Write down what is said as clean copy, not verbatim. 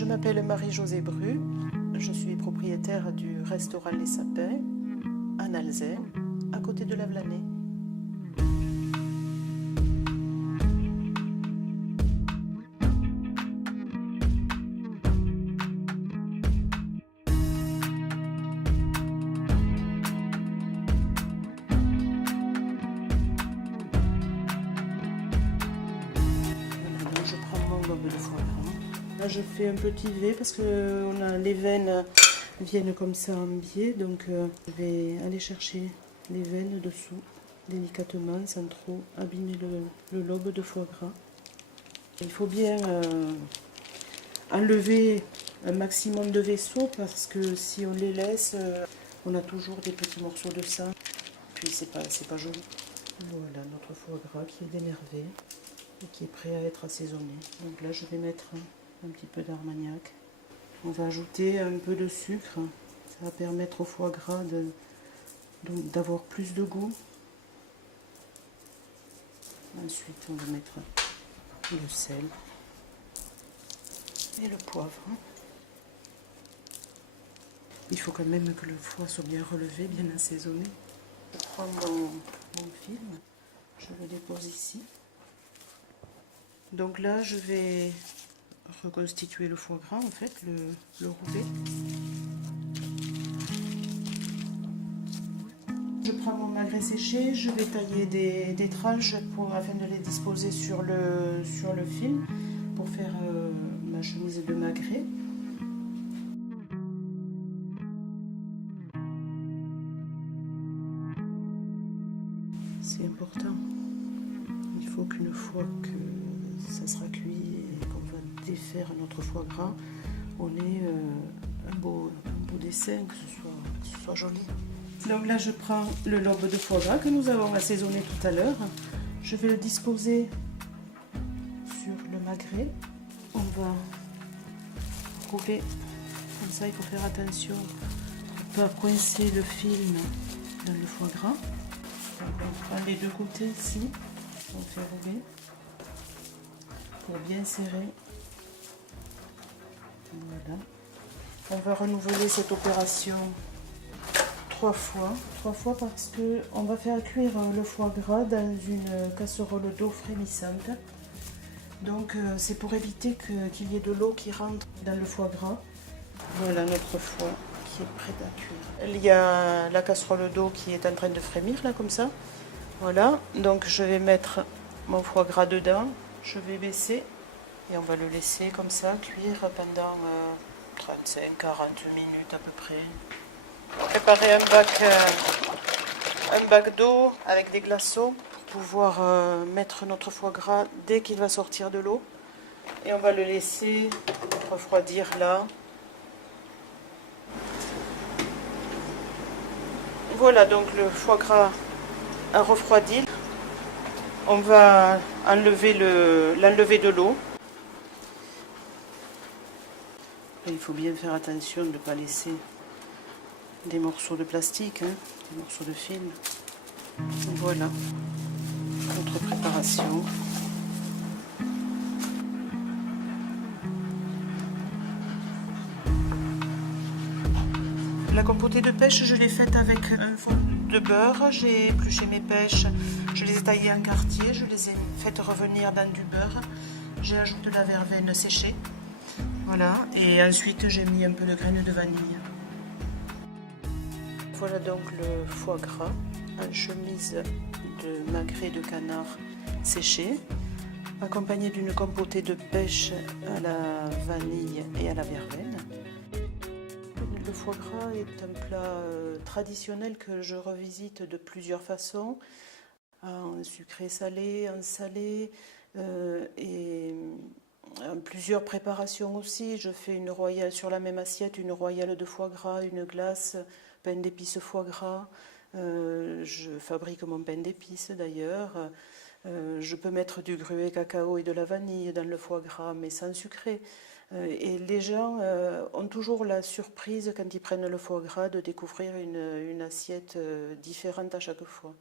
Je m'appelle Marie-Josée Bru, je suis propriétaire du restaurant Les Sapins à Nalzet, à côté de Lavelanet. Je prends mon lobe de foie gras. Là, je fais un petit V parce que les veines viennent comme ça en biais. Donc, je vais aller chercher les veines dessous délicatement sans trop abîmer le lobe de foie gras. Il faut bien enlever un maximum de vaisseaux parce que si on les laisse, on a toujours des petits morceaux de sang. Puis, c'est pas joli. Voilà notre foie gras qui est dénervé et qui est prêt à être assaisonné. Donc là, je vais mettre un petit peu d'armagnac. On va ajouter un peu de sucre. Ça va permettre au foie gras d'avoir plus de goût. Ensuite, on va mettre le sel et le poivre. Il faut quand même que le foie soit bien relevé, bien assaisonné. Je prends mon film, je le dépose ici. Donc là, je vais reconstituer le foie gras, en fait, le rouler. Je prends mon magret séché, je vais tailler des tranches afin de les disposer sur le film pour faire ma chemise de magret. C'est important. Il faut qu'une fois que ça sera cuit et qu'on va défaire notre foie gras, on ait un beau dessin, que ce soit joli. Donc là, je prends le lobe de foie gras que nous avons assaisonné tout à l'heure. Je vais le disposer sur le magret. On va rouler comme ça, il faut faire attention pour ne pas coincer le film dans le foie gras. Donc on prend les deux côtés ici, on fait rouler pour bien serrer. Voilà. On va renouveler cette opération trois fois parce que on va faire cuire le foie gras dans une casserole d'eau frémissante. Donc c'est pour éviter qu'il y ait de l'eau qui rentre dans le foie gras. Voilà notre foie qui est prêt à cuire. Il y a la casserole d'eau qui est en train de frémir là comme ça. Voilà, donc je vais mettre mon foie gras dedans, je vais baisser et on va le laisser comme ça cuire pendant 35-40 minutes à peu près. Préparer un bac d'eau avec des glaçons pour pouvoir mettre notre foie gras dès qu'il va sortir de l'eau. Et on va le laisser refroidir là. Voilà, donc le foie gras a refroidi. On va l'enlever de l'eau. Il faut bien faire attention de ne pas laisser des morceaux de plastique, des morceaux de film. Voilà notre préparation. La compotée de pêche, je l'ai faite avec un fond de beurre. J'ai épluché mes pêches, je les ai taillées en quartier, je les ai faites revenir dans du beurre. J'ai ajouté de la verveine séchée. Voilà, et ensuite j'ai mis un peu de graines de vanille. Voilà donc le foie gras en chemise de magret de canard séché, accompagné d'une compotée de pêche à la vanille et à la verveine. Le foie gras est un plat traditionnel que je revisite de plusieurs façons, en sucré salé, en salé et en plusieurs préparations aussi. Je fais une royale sur la même assiette, une royale de foie gras, une glace, pain d'épices foie gras. Je fabrique mon pain d'épices d'ailleurs. Je peux mettre du gruau cacao et de la vanille dans le foie gras, mais sans sucré. Et les gens ont toujours la surprise, quand ils prennent le foie gras, de découvrir une assiette différente à chaque fois.